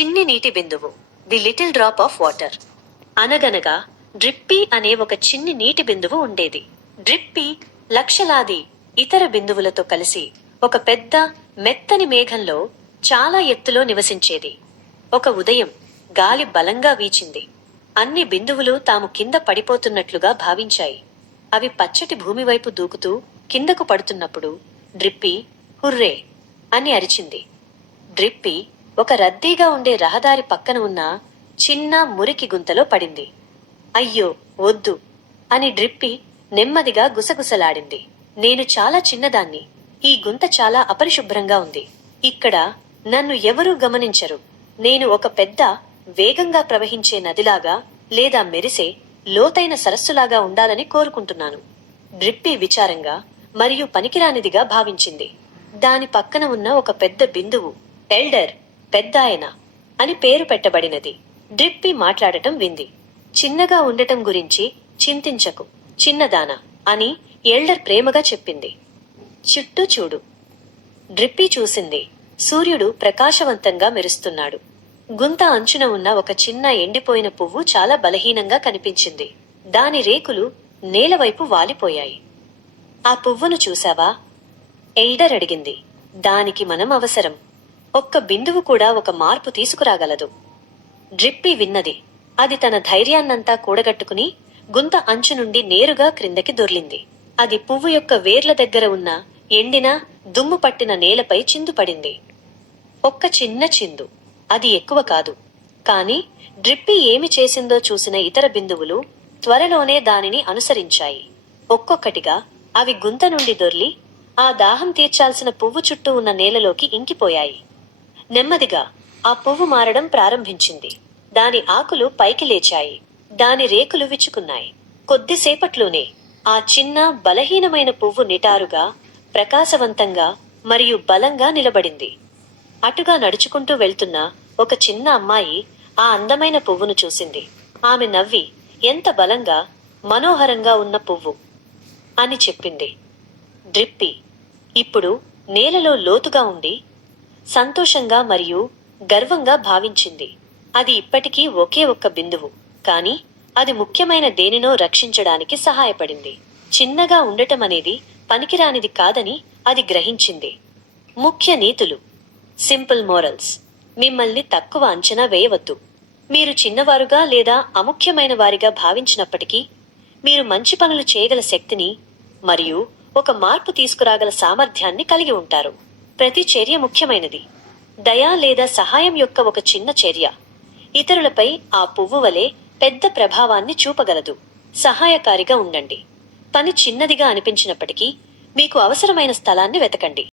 చిన్ని నీటి బిందువు, the little drop of water. అనగనగా డ్రిప్పీ అనే ఒక చిన్ని నీటి బిందువు ఉండేది. డ్రిప్పీ లక్షలాది ఇతర బిందువులతో కలిసి ఒక పెద్ద మెత్తని మేఘంలో చాలా ఎత్తులో నివసించేది. ఒక ఉదయం గాలి బలంగా వీచింది. అన్ని బిందువులు తాము కింద పడిపోతున్నట్లుగా భావించాయి. అవి పచ్చటి భూమి వైపు దూకుతూ కిందకు పడుతున్నప్పుడు డ్రిప్పీ హుర్రే అని అరిచింది. డ్రిప్పీ ఒక రద్దీగా ఉండే రహదారి పక్కన ఉన్న చిన్న మురికి గుంతలో పడింది. అయ్యో వద్దు అని డ్రిప్పీ నెమ్మదిగా గుసగుసలాడింది. నేను చాలా చిన్నదాన్ని. ఈ గుంత చాలా అపరిశుభ్రంగా ఉంది. ఇక్కడ నన్ను ఎవరూ గమనించరు. నేను ఒక పెద్ద వేగంగా ప్రవహించే నదిలాగా లేదా మెరిసే లోతైన సరస్సులాగా ఉండాలని కోరుకుంటున్నాను. డ్రిప్పీ విచారంగా మరియు పనికిరానిదిగా భావించింది. దాని పక్కన ఉన్న ఒక పెద్ద బిందువు ఎల్డర్ పెద్దాయన అని పేరు పెట్టబడినది. డ్రిప్పీ మాట్లాడటం వింది. చిన్నగా ఉండటం గురించి చింతించకు చిన్నదానా అని ఎల్డర్ ప్రేమగా చెప్పింది. చుట్టూ చూడు. డ్రిప్పీ చూసింది. సూర్యుడు ప్రకాశవంతంగా మెరుస్తున్నాడు. గుంత అంచున ఉన్న ఒక చిన్న ఎండిపోయిన పువ్వు చాలా బలహీనంగా కనిపించింది. దాని రేకులు నేలవైపు వాలిపోయాయి. ఆ పువ్వును చూశావా? ఎల్డర్ అడిగింది. దానికి మనం అవసరం. ఒక్క బిందువు కూడా ఒక మార్పు తీసుకురాగలదు. డ్రిప్పీ విన్నది. అది తన ధైర్యాన్నంతా కూడగట్టుకుని గుంత అంచు నుండి నేరుగా క్రిందకి దొర్లింది. అది పువ్వు యొక్క వేర్ల దగ్గర ఉన్న ఎండిన దుమ్ము పట్టిన నేలపై చిందుపడింది. ఒక్క చిన్న చిందు. అది ఎక్కువ కాదు. కాని డ్రిప్పీ ఏమి చేసిందో చూసిన ఇతర బిందువులు త్వరలోనే దానిని అనుసరించాయి. ఒక్కొక్కటిగా అవి గుంత నుండి దొర్లి ఆ దాహం తీర్చాల్సిన పువ్వు చుట్టూ ఉన్న నేలలోకి ఇంకిపోయాయి. నెమ్మదిగా ఆ పువ్వు మారడం ప్రారంభించింది. దాని ఆకులు పైకి లేచాయి. దాని రేకులు విచ్చుకున్నాయి. కొద్దిసేపట్లోనే ఆ చిన్న బలహీనమైన పువ్వు నిటారుగా, ప్రకాశవంతంగా మరియు బలంగా నిలబడింది. అటుగా నడుచుకుంటూ వెళ్తున్న ఒక చిన్న అమ్మాయి ఆ అందమైన పువ్వును చూసింది. ఆమె నవ్వి, ఎంత బలంగా, మనోహరంగా ఉన్న పువ్వు అని చెప్పింది. డ్రిప్పీ ఇప్పుడు నేలలో లోతుగా ఉండి సంతోషంగా మరియు గర్వంగా భావించింది. అది ఇప్పటికీ ఒకే ఒక్క బిందువు, కాని అది ముఖ్యమైన దేనినో రక్షించడానికి సహాయపడింది. చిన్నగా ఉండటం అనేది పనికిరానిది కాదని అది గ్రహించింది. ముఖ్య నీతులు. Simple morals. మిమ్మల్ని తక్కువ అంచనా వేయవద్దు. మీరు చిన్నవారుగా లేదా అముఖ్యమైన వారిగా భావించినప్పటికీ మీరు మంచి పనులు చేయగల శక్తిని మరియు ఒక మార్పు తీసుకురాగల సామర్థ్యాన్ని కలిగి ఉంటారు. ప్రతి చర్య ముఖ్యమైనది. దయ లేదా సహాయం యొక్క ఒక చిన్న చర్య ఇతరులపై ఆ పువ్వు వలె పెద్ద ప్రభావాన్ని చూపగలదు. సహాయకారిగా ఉండండి. పని చిన్నదిగా అనిపించినప్పటికీ మీకు అవసరమైన స్థలాన్ని వెతకండి.